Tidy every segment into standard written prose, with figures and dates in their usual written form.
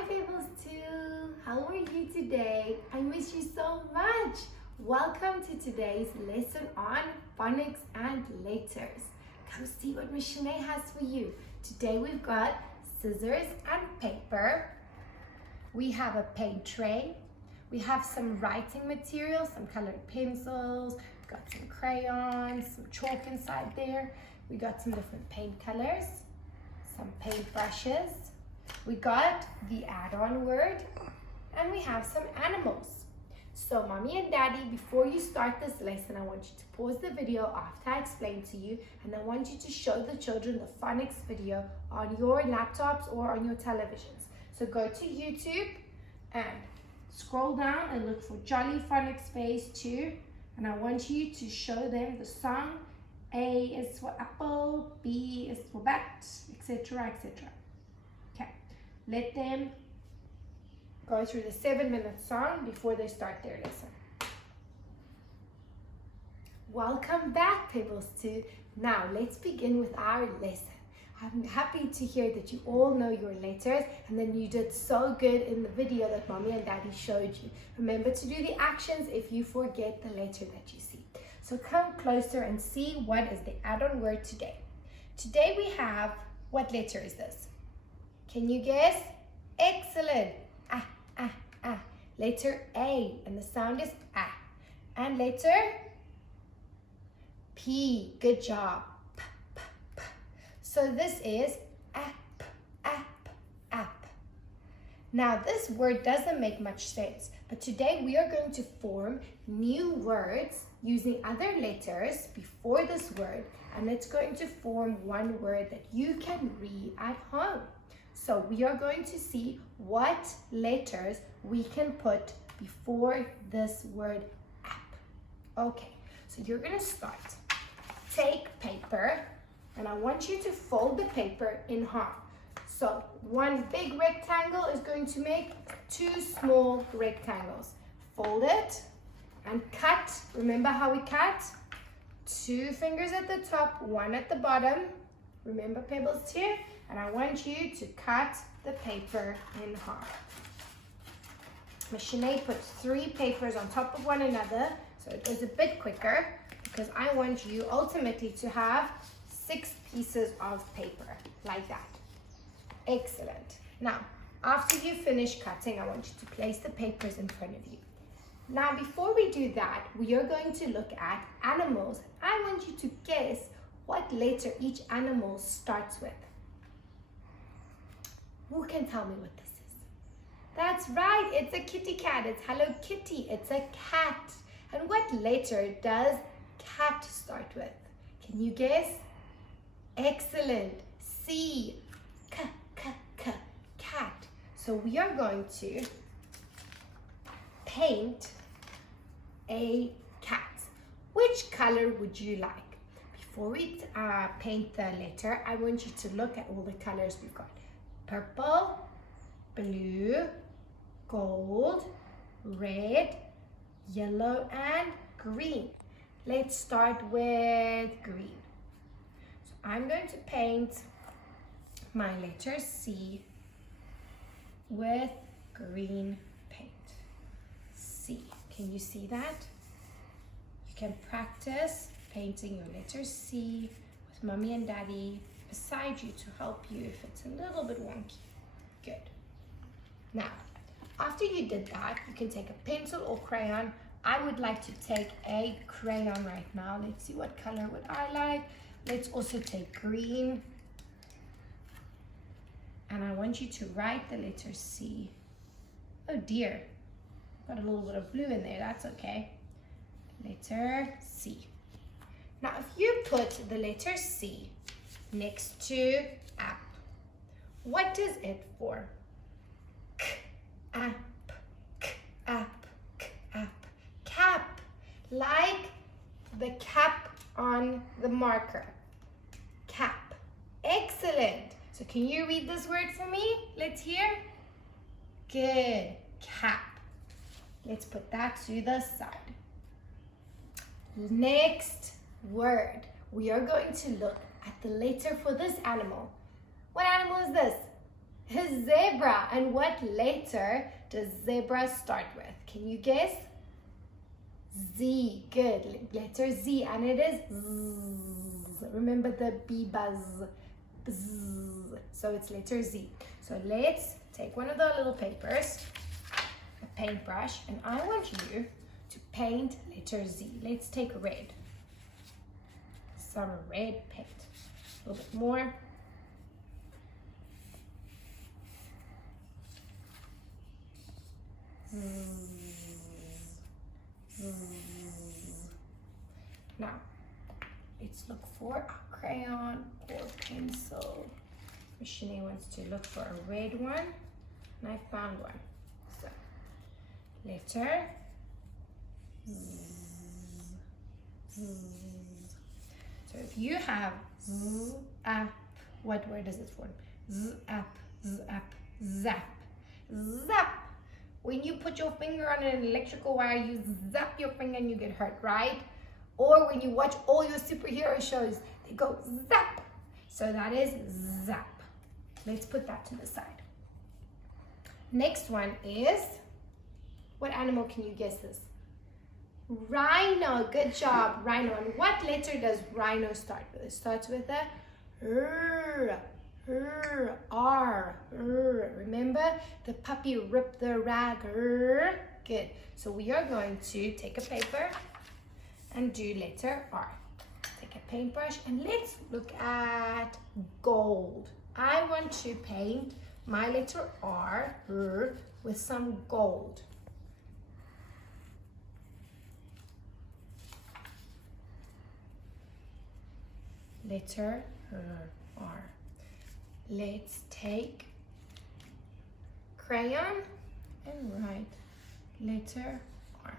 Hi Fables 2, how are you today? I miss you so much. Welcome to today's lesson on phonics and letters. Come see what Miss Shanae has for you. Today we've got scissors and paper. We have a paint tray. We have some writing material, some colored pencils. We've got some crayons, some chalk inside there. We got some different paint colors, some paint brushes. We got the add-on word, and we have some animals. So mommy and daddy, before you start this lesson, I want you to pause the video after I explain to you, and I want you to show the children the phonics video on your laptops or on your televisions. So go to YouTube and scroll down and look for Jolly Phonics Phase 2, and I want you to show them the song. A is for apple, B is for bat, etc., etc. Okay, let them go through the 7-minute song before they start their lesson. Welcome back, Pebbles 2. Now let's begin with our lesson. I'm happy to hear that you all know your letters, and then you did so good in the video that mommy and daddy showed you. Remember to do the actions if you forget the letter that you see. So come closer and see what is the add-on word today. Today we have, what letter is this? Can you guess? Excellent. Ah, ah, ah. Letter A, and the sound is ah. And letter P. Good job. P, p, p. So this is app, app, app. Now this word doesn't make much sense, but today we are going to form new words using other letters before this word, and it's going to form one word that you can read at home. So we are going to see what letters we can put before this word app. Okay, so you're gonna start. Take paper, and I want you to fold the paper in half. So one big rectangle is going to make 2 small rectangles. Fold it and cut. Remember how we cut? 2 fingers at the top, 1 at the bottom. Remember, Pebbles here? And I want you to cut the paper in half. Miss Shanae puts 3 papers on top of one another, so it goes a bit quicker, because I want you ultimately to have 6 pieces of paper, like that. Excellent. Now, after you finish cutting, I want you to place the papers in front of you. Now, before we do that, we are going to look at animals. I want you to guess what letter each animal starts with. Who can tell me what this is? That's right, it's a kitty cat. It's Hello Kitty. It's a cat. And what letter does cat start with? Can you guess? Excellent. C. K, k, k, cat. So we are going to paint a cat. Which color would you like? Before we paint the letter, I want you to look at all the colors we've got. Purple, blue, gold, red, yellow, and green. Let's start with green. So I'm going to paint my letter C with green paint. C. Can you see that? You can practice painting your letter C with mommy and daddy beside you to help you if it's a little bit wonky. Good. Now, after you did that, you can take a pencil or crayon. I would like to take a crayon right now. Let's see, what color would I like? Let's also take green. And I want you to write the letter C. Oh dear, got a little bit of blue in there, that's okay. Letter C. Now if you put the letter C next to app, what is it for? K, app, k, app, k, app. Cap, like the cap on the marker. Cap. Excellent. So can you read this word for me? Let's hear. Good. Cap. Let's put that to the side. Next word. We are going to look at the letter for this animal. What animal is this? A zebra. And what letter does zebra start with? Can you guess? Z. Good. Letter Z. And it is Z. Remember the B buzz. Bzz. So it's letter Z. So let's take one of the little papers, a paintbrush, and I want you to paint letter Z. Let's take red. Some red paint. A little bit more. Now, let's look for a crayon or pencil. Shanae wants to look for a red one, and I found one. So, letter Z. So if you have Z, up, what word is it for? Z, up, zap. Zap. When you put your finger on an electrical wire, you zap your finger and you get hurt, right? Or when you watch all your superhero shows, they go zap. So that is zap. Let's put that to the side. Next one is, what animal can you guess this? Rhino. Good job, Rhino. And what letter does Rhino start with? It starts with a R. R. Remember, the puppy ripped the rag. R. Good. So we are going to take a paper and do letter R. Take a paintbrush and let's look at gold. I want to paint my letter R with some gold. Letter R. Let's take crayon and write letter R.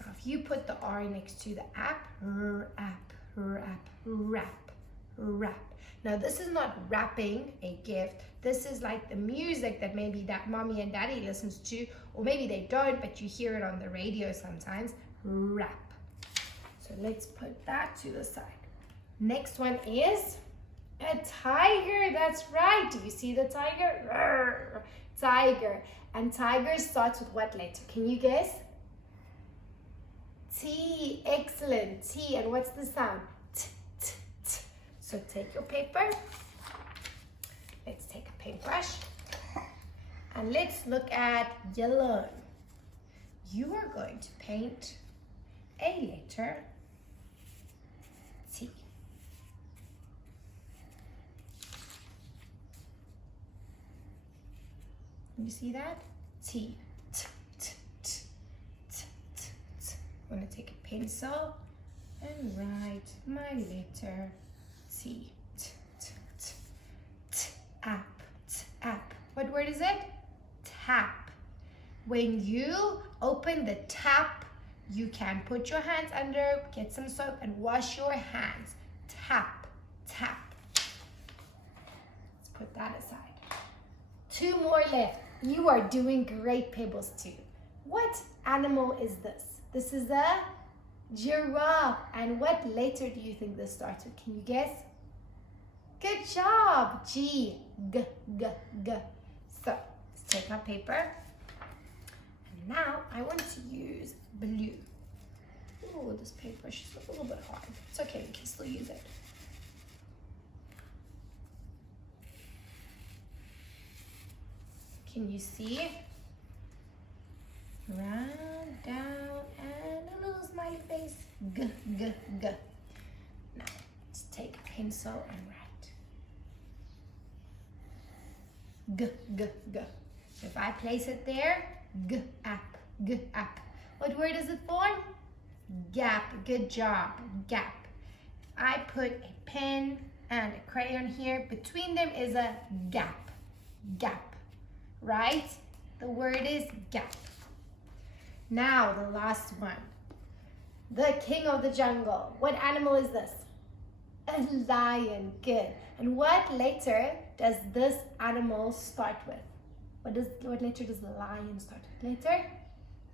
Now if you put the R next to the app, wrap. Now this is not wrapping a gift. This is like the music that maybe that mommy and daddy listens to, or maybe they don't, but you hear it on the radio sometimes. Wrap. So let's put that to the side. Next one is a tiger. That's right. Do you see the tiger? Roar. Tiger. And tiger starts with what letter? Can you guess? T. Excellent. T. And what's the sound? T, t, t. So take your paper. Let's take a paintbrush. And let's look at yellow. You are going to paint a letter T. You see that? T. T, t, t, t, t, t. I'm going to take a pencil and write my letter T. T, t, t, t. App, t, app. What word is it? Tap. When you open the tap, you can put your hands under, get some soap, and wash your hands. Tap, tap. Let's put that aside. 2 more left. You are doing great, Pebbles, too. What animal is this? This is a giraffe. And what letter do you think this starts with? Can you guess? Good job. G. G, G, G. So, let's take our paper. And now I want to use blue. Oh, this paper is just a little bit hard. It's okay, we can still use it. Can you see? Round, down, and a little smiley face. G, G, G. Now, let's take a pencil and write. G, G, G. So if I place it there, G, up, G, up. What word is it for? Gap. Good job. Gap. If I put a pen and a crayon here, between them is a gap. Gap. Right? The word is gap. Now the last one. The king of the jungle. What animal is this? A lion. Good. And what letter does this animal start with? What letter does the lion start with? Letter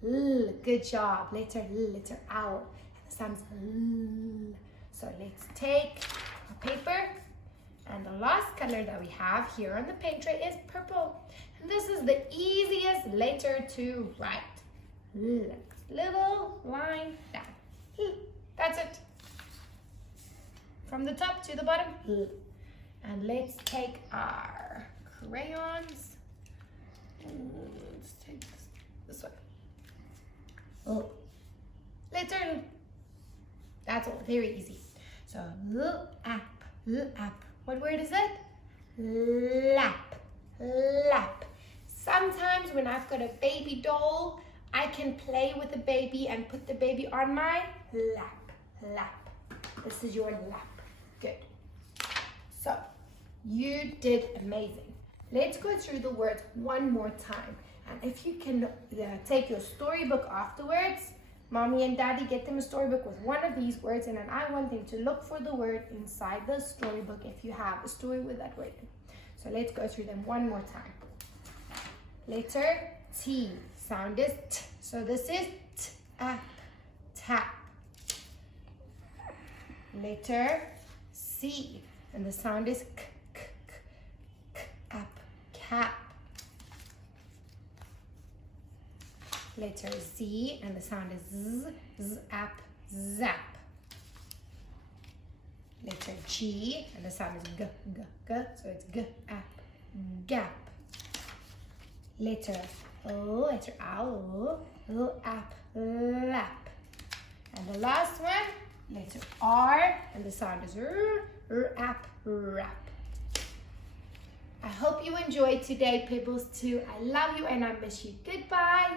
L. Good job. Letter L. Letter owl. And the sound is L. So let's take a paper And the last color that we have here on the paint tray is purple. And this is the easiest letter to write. Little line down. That's it. From the top to the bottom. And let's take our crayons. Let's take this one. Oh, letter. That's all, very easy. So, lap. What word is it? Lap, lap. Sometimes when I've got a baby doll, I can play with the baby and put the baby on my lap. This is your lap. Good. So, you did amazing. Let's go through the words one more time. And if you can take your storybook afterwards, Mommy and Daddy get them a storybook with one of these words, and then I want them to look for the word inside the storybook if you have a story with that word. So let's go through them one more time. Letter T, sound is T. So this is tap, tap. Letter C, and the sound is k, k, k, cap, cap. Letter Z, and the sound is z, zap, zap. Letter G, and the sound is g, g, g, so it's g, ap, gap. Letter O, ap, lap. And the last one, letter R, and the sound is ap, rap. I hope you enjoyed today, Pebbles 2. I love you and I miss you. Goodbye.